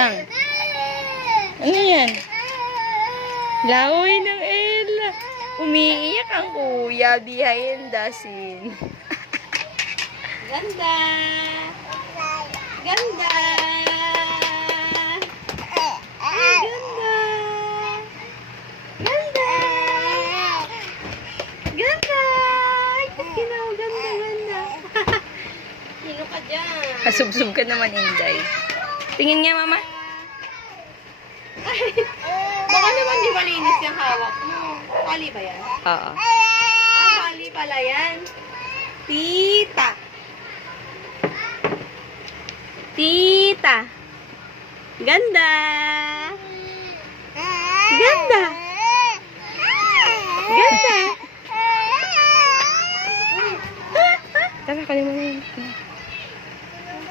Nang. Ano yan? Laway ng Ella. Umiiyak ang kuya behind the scene. Ganda! Ganda! Ay, ganda! Ganda! Ganda! Ay, kinaw, ganda, ganda. Sino ka dyan? Kasubsub ka naman, Inday. Tingin nga, mama. Ay, baka naman di malinis yung hawak mo. Kali ba yan? Oo. Kali pala yan. Tita! Tita! Ganda! Ganda! Ganda! Tara, kalimutan mo.